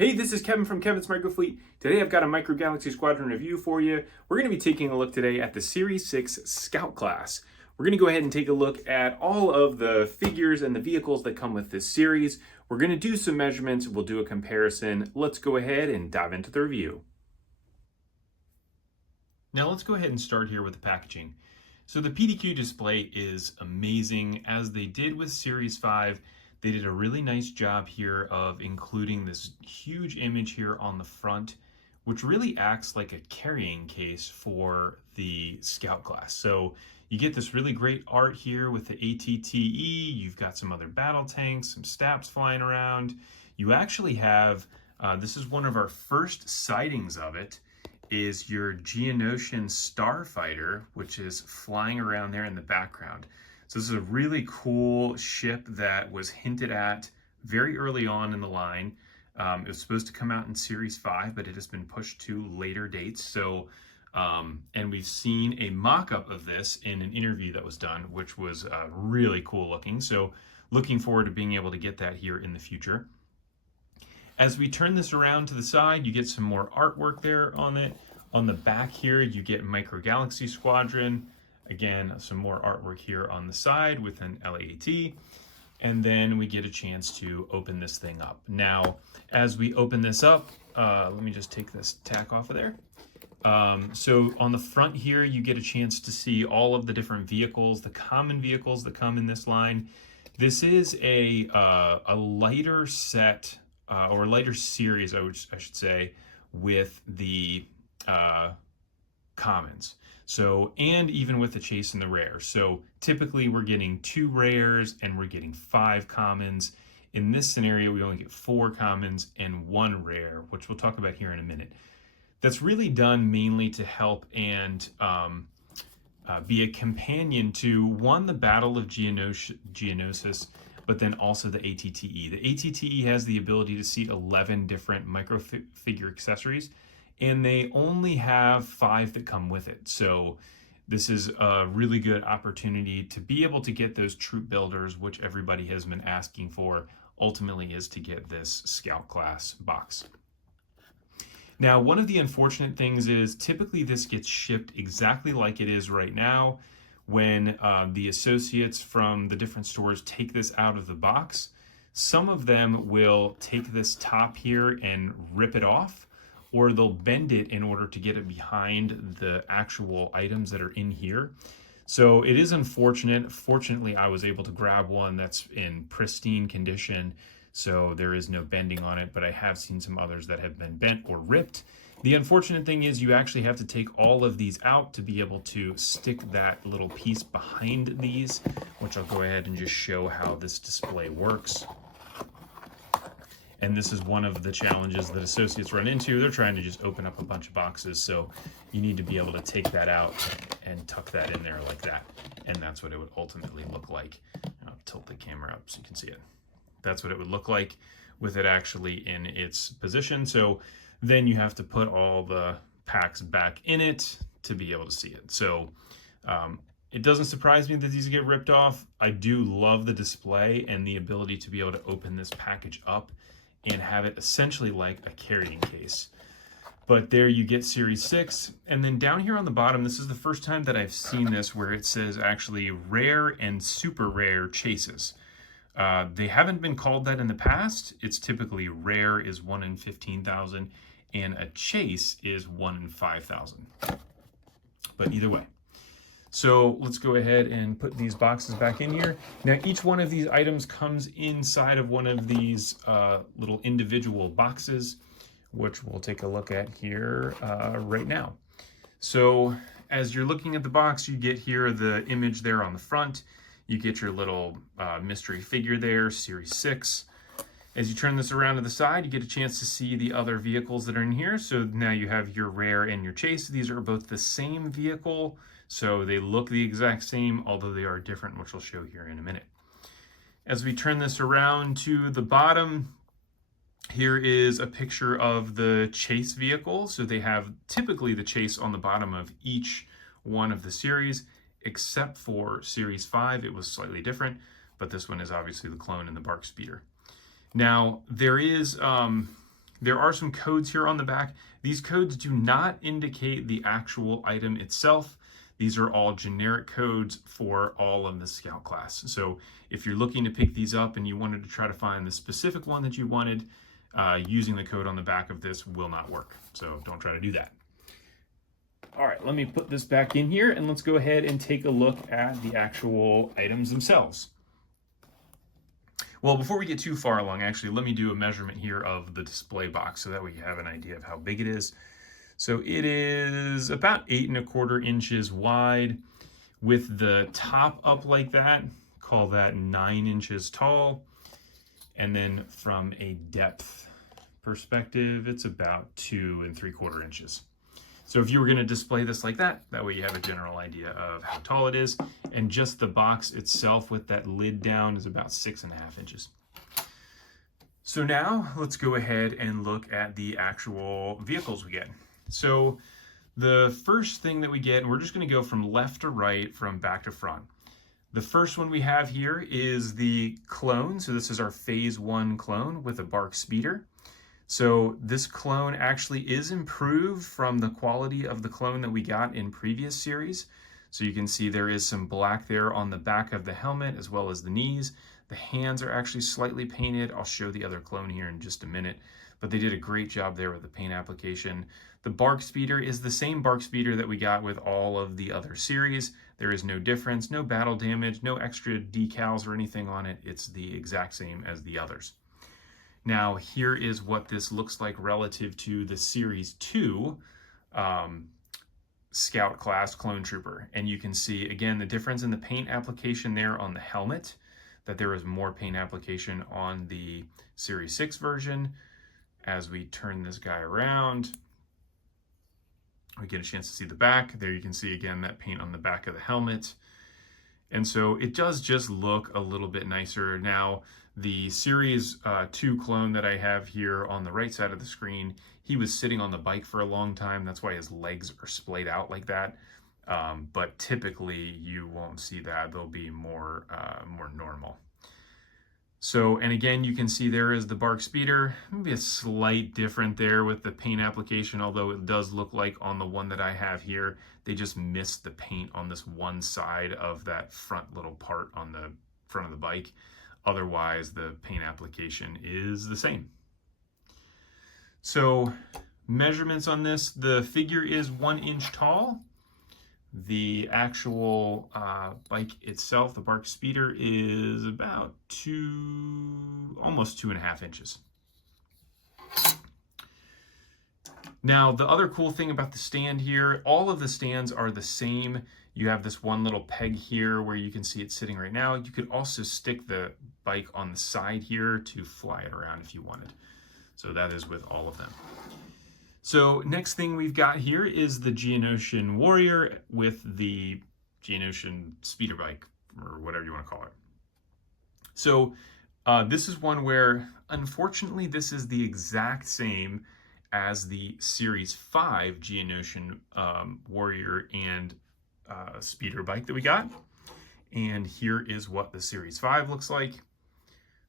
Hey, this is Kevin from Kevin's Microfleet. Today I've got a Micro Galaxy Squadron review for you. We're going to be taking a look today at the Series 6 Scout class. We're going to go ahead and take a look at all of the figures and the vehicles that come with this series. We're going to do some measurements, we'll do a comparison. Let's go ahead and dive into the review. Now let's go ahead and start here with the packaging. So the PDQ display is amazing. As they did with Series 5, they did a really nice job here of including this huge image here on the front, which really acts like a carrying case for the Scout class. So you get this really great art here with the ATTE, you've got some other battle tanks, some stabs flying around. You actually have, this is one of our first sightings of it, is your Geonosian Starfighter, which is flying around there in the background. So this is a really cool ship that was hinted at very early on in the line. It was supposed to come out in Series 5, but it has been pushed to later dates. So, and we've seen a mock-up of this in an interview that was done, which was really cool looking. So looking forward to being able to get that here in the future. As we turn this around to the side, you get some more artwork there on it. On the back here, you get Micro Galaxy Squadron. Again, some more artwork here on the side with an LAAT. And then we get a chance to open this thing up. Now, as we open this up, let me just take this tack off of there. So on the front here, you get a chance to see all of the different vehicles, the common vehicles that come in this line. This is a lighter set, or lighter series, I should say, with the commons. So, and even with the chase and the rare. So typically we're getting 2 rares and we're getting 5 commons. In this scenario, we only get 4 commons and 1 rare, which we'll talk about here in a minute. That's really done mainly to help and be a companion to, one, the Battle of Geonosis, but then also the ATTE. The ATTE has the ability to seat 11 different micro figure accessories, and they only have 5 that come with it. So this is a really good opportunity to be able to get those troop builders, which everybody has been asking for, ultimately is to get this Scout class box. Now, one of the unfortunate things is typically this gets shipped exactly like it is right now. When the associates from the different stores take this out of the box, some of them will take this top here and rip it off, or they'll bend it in order to get it behind the actual items that are in here. So it is unfortunate. Fortunately, I was able to grab one that's in pristine condition, so there is no bending on it, but I have seen some others that have been bent or ripped. The unfortunate thing is you actually have to take all of these out to be able to stick that little piece behind these, which I'll go ahead and just show how this display works. And this is one of the challenges that associates run into. They're trying to just open up a bunch of boxes, so you need to be able to take that out and tuck that in there like that. And that's what it would ultimately look like. I'll tilt the camera up so you can see it. That's what it would look like with it actually in its position. So then you have to put all the packs back in it to be able to see it. So it doesn't surprise me that these get ripped off. I do love the display and the ability to be able to open this package up and have it essentially like a carrying case. But there you get Series 6. And then down here on the bottom, this is the first time that I've seen this where it says actually rare and super rare chases. They haven't been called that in the past. It's typically rare is 1 in 15,000 and a chase is 1 in 5,000. But either way. So let's go ahead and put these boxes back in here. Now each one of these items comes inside of one of these little individual boxes, which we'll take a look at here right now. So as you're looking at the box, you get here the image there on the front. You get your little mystery figure there, Series 6. As you turn this around to the side, you get a chance to see the other vehicles that are in here. So now you have your rare and your chase. These are both the same vehicle, so they look the exact same, although they are different, which I'll show here in a minute. As we turn this around to the bottom, here is a picture of the chase vehicle. So they have typically the chase on the bottom of each one of the series, except for Series 5, it was slightly different, but this one is obviously the clone and the bark speeder. Now, there is There are some codes here on the back. These codes do not indicate the actual item itself. These are all generic codes for all of the Scout class. So if you're looking to pick these up and you wanted to try to find the specific one that you wanted, using the code on the back of this will not work. So don't try to do that. All right, let me put this back in here and let's go ahead and take a look at the actual items themselves. Well, before we get too far along, actually, let me do a measurement here of the display box so that we have an idea of how big it is. So it is about 8¼ inches wide with the top up like that. Call that 9 inches tall. And then from a depth perspective, it's about 2¾ inches. So if you were going to display this like that way you have a general idea of how tall it is. And just the box itself with that lid down is about 6½ inches. So now let's go ahead and look at the actual vehicles we get. So the first thing that we get, and we're just going to go from left to right, from back to front. The first one we have here is the clone. So this is our phase 1 clone with a Bark speeder. So this clone actually is improved from the quality of the clone that we got in previous series. So you can see there is some black there on the back of the helmet as well as the knees. The hands are actually slightly painted. I'll show the other clone here in just a minute, but they did a great job there with the paint application. The Bark speeder is the same Bark speeder that we got with all of the other series. There is no difference, no battle damage, no extra decals or anything on it. It's the exact same as the others. Now, here is what this looks like relative to the Series 2 Scout class Clone Trooper. And you can see, again, the difference in the paint application there on the helmet, that there is more paint application on the Series 6 version. As we turn this guy around, we get a chance to see the back. There you can see, again, that paint on the back of the helmet. And so it does just look a little bit nicer. Now, the Series 2 clone that I have here on the right side of the screen, he was sitting on the bike for a long time. That's why his legs are splayed out like that. But typically you won't see that. They'll be more normal. So, and again, you can see there is the Bark speeder. Maybe a slight different there with the paint application, although it does look like on the one that I have here, they just missed the paint on this one side of that front little part on the front of the bike. Otherwise, the paint application is the same. So, measurements on this, the figure is 1 inch tall. The actual bike itself, the Bark speeder, is about almost 2½ inches. Now, the other cool thing about the stand here, all of the stands are the same. You have this one little peg here where you can see it sitting right now. You could also stick the bike on the side here to fly it around if you wanted. So that is with all of them. So next thing we've got here is the Geonosian Warrior with the Geonosian speeder bike, or whatever you want to call it. So this is one where, unfortunately, this is the exact same as the Series 5 Geonosian Warrior and speeder bike that we got. And here is what the Series 5 looks like.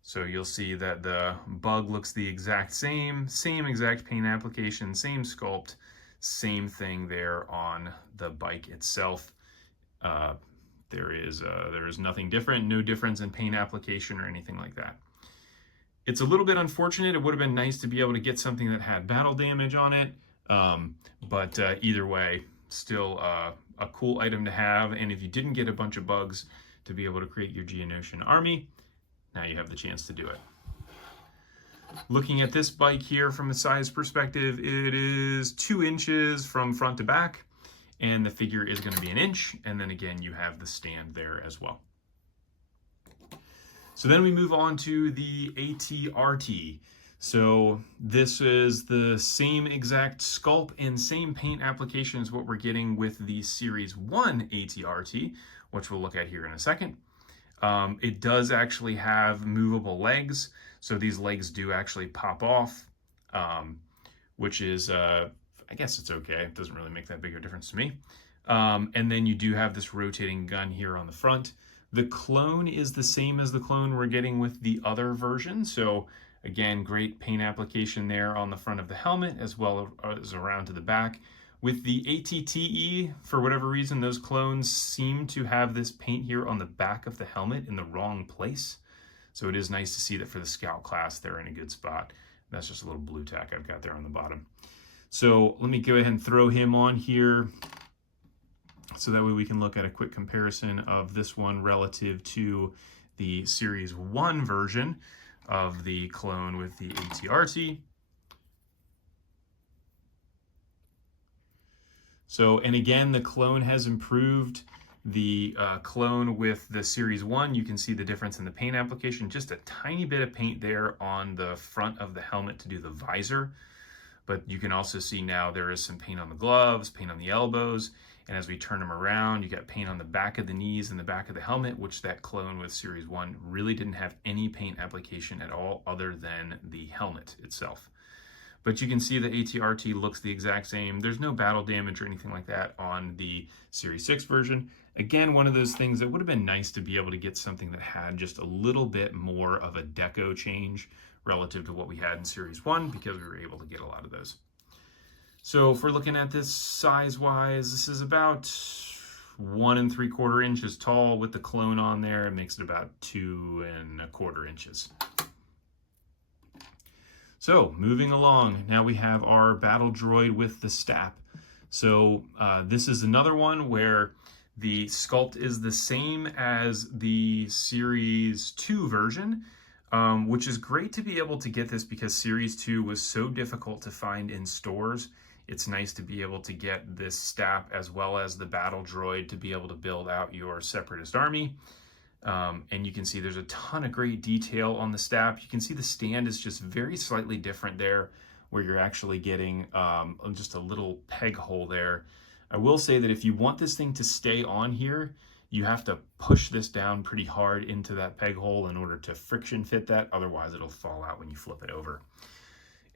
So you'll see that the bug looks the exact same exact paint application, same sculpt, same thing there on the bike itself. There is nothing different, no difference in paint application or anything like that. It's a little bit unfortunate. It would have been nice to be able to get something that had battle damage on it, but either way, still a cool item to have. And if you didn't get a bunch of bugs to be able to create your Geonosian army, now you have the chance to do it. Looking at this bike here from a size perspective, it is 2 inches from front to back, and the figure is going to be 1 inch, and then again you have the stand there as well. So then we move on to the AT-RT. So this is the same exact sculpt and same paint application as what we're getting with the Series 1 AT-RT, which we'll look at here in a second. It does actually have movable legs, so these legs do actually pop off, which is, I guess it's okay. It doesn't really make that big of a difference to me. And then you do have this rotating gun here on the front. The clone is the same as the clone we're getting with the other version, so Again, great paint application there on the front of the helmet as well as around to the back. With the ATTE, for whatever reason, those clones seem to have this paint here on the back of the helmet in the wrong place. So it is nice to see that for the Scout class, they're in a good spot. That's just a little blue tack I've got there on the bottom. So let me go ahead and throw him on here so that way we can look at a quick comparison of this one relative to the Series 1 version of the clone with the ATRT. So, and again, the clone has improved. The clone with the Series 1, you can see the difference in the paint application. Just a tiny bit of paint there on the front of the helmet to do the visor. But you can also see now there is some paint on the gloves, paint on the elbows. And as we turn them around, you got paint on the back of the knees and the back of the helmet, which that clone with Series 1 really didn't have any paint application at all other than the helmet itself. But you can see the ATRT looks the exact same. There's no battle damage or anything like that on the Series 6 version. Again, one of those things that would have been nice to be able to get something that had just a little bit more of a deco change relative to what we had in Series 1, because we were able to get a lot of those. So if we're looking at this size-wise, this is about 1 3/4 inches tall with the clone on there. It makes it about 2 1/4 inches. So moving along, now we have our battle droid with the STAP. So this is another one where the sculpt is the same as the Series 2 version, which is great to be able to get this because Series 2 was so difficult to find in stores. It's nice to be able to get this STAP as well as the battle droid to be able to build out your Separatist army. And you can see there's a ton of great detail on the STAP. You can see the stand is just very slightly different there, where you're actually getting just a little peg hole there. I will say that if you want this thing to stay on here, you have to push this down pretty hard into that peg hole in order to friction fit that. Otherwise, it'll fall out when you flip it over.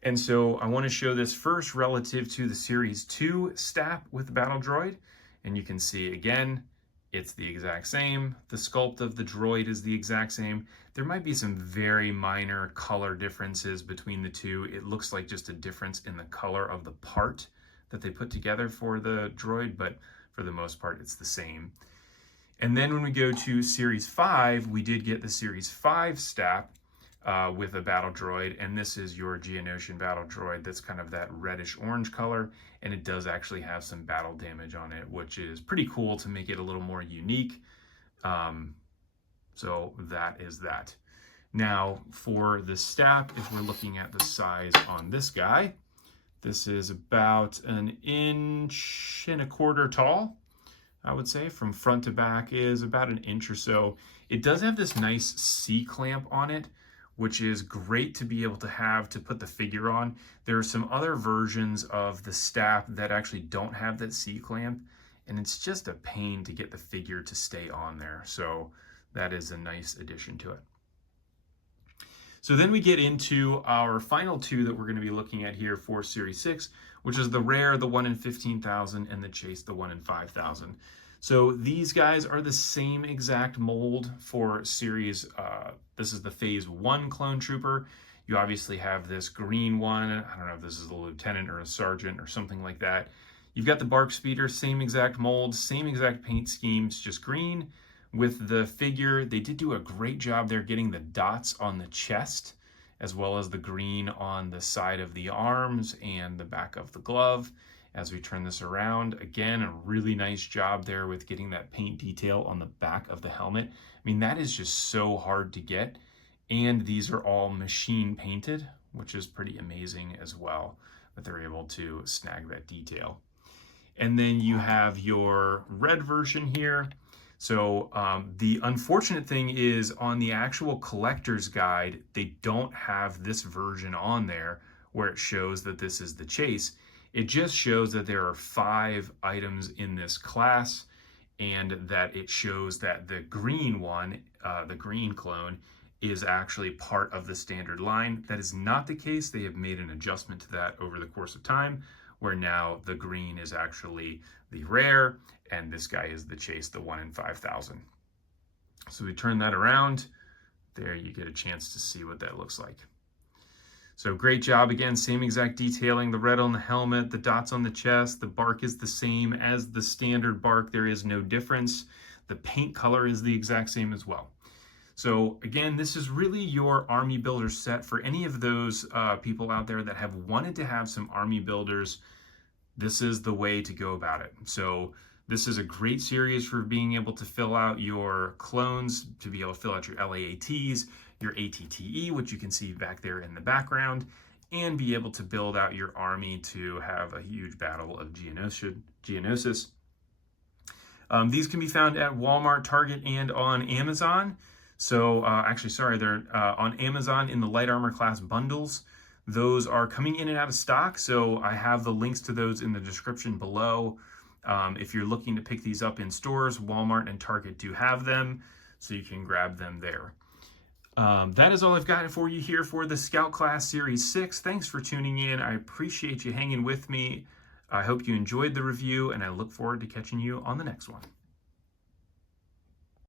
And so I want to show this first relative to the Series 2 STAP with the battle droid. And you can see again, it's the exact same. The sculpt of the droid is the exact same. There might be some very minor color differences between the two. It looks like just a difference in the color of the part that they put together for the droid, but for the most part, it's the same. And then when we go to Series 5, we did get the Series 5 STAP with a battle droid, and this is your Geonosian battle droid that's kind of that reddish orange color, and it does actually have some battle damage on it, which is pretty cool to make it a little more unique. So that is that. Now for the STAP, if we're looking at the size on this guy, this is about 1 1.25 inches tall. I would say from front to back is about 1 inch or so. It does have this nice C-clamp on it, which is great to be able to have to put the figure on. There are some other versions of the STAP that actually don't have that C-clamp, and it's just a pain to get the figure to stay on there. So that is a nice addition to it. So then we get into our final two that we're going to be looking at here for Series 6, which is the Rare, the 1 in 15,000, and the Chase, the 1 in 5,000. So these guys are the same exact mold for Series, this is the Phase 1 Clone Trooper. You obviously have this green one. I don't know if this is a lieutenant or a sergeant or something like that. You've got the Bark Speeder, same exact mold, same exact paint schemes, just green. With the figure, they did do a great job there getting the dots on the chest, as well as the green on the side of the arms and the back of the glove. As we turn this around, again, a really nice job there with getting that paint detail on the back of the helmet. I mean, that is just so hard to get. And these are all machine painted, which is pretty amazing as well, that they're able to snag that detail. And then you have your red version here. So the unfortunate thing is on the actual collector's guide, they don't have this version on there where it shows that this is the Chase. It just shows that there are 5 items in this class, and that it shows that the green one, the green clone, is actually part of the standard line. That is not the case. They have made an adjustment to that over the course of time, where now the green is actually the Rare, and this guy is the Chase, the 1 in 5,000. So we turn that around. There you get a chance to see what that looks like. So great job again, same exact detailing, the red on the helmet, the dots on the chest, the bark is the same as the standard bark, there is no difference. The paint color is the exact same as well. So again, this is really your army builder set for any of those people out there that have wanted to have some army builders. This is the way to go about it. So this is a great series for being able to fill out your clones, to be able to fill out your LAATs, your ATTE, which you can see back there in the background, and be able to build out your army to have a huge battle of Geonosis. These can be found at Walmart, Target, and on Amazon. So actually, sorry, they're on Amazon in the light armor class bundles. Those are coming in and out of stock, so I have the links to those in the description below. If you're looking to pick these up in stores, Walmart and Target do have them, so you can grab them there. That is all I've got for you here for the Scout Class Series 6. Thanks for tuning in. I appreciate you hanging with me. I hope you enjoyed the review, and I look forward to catching you on the next one.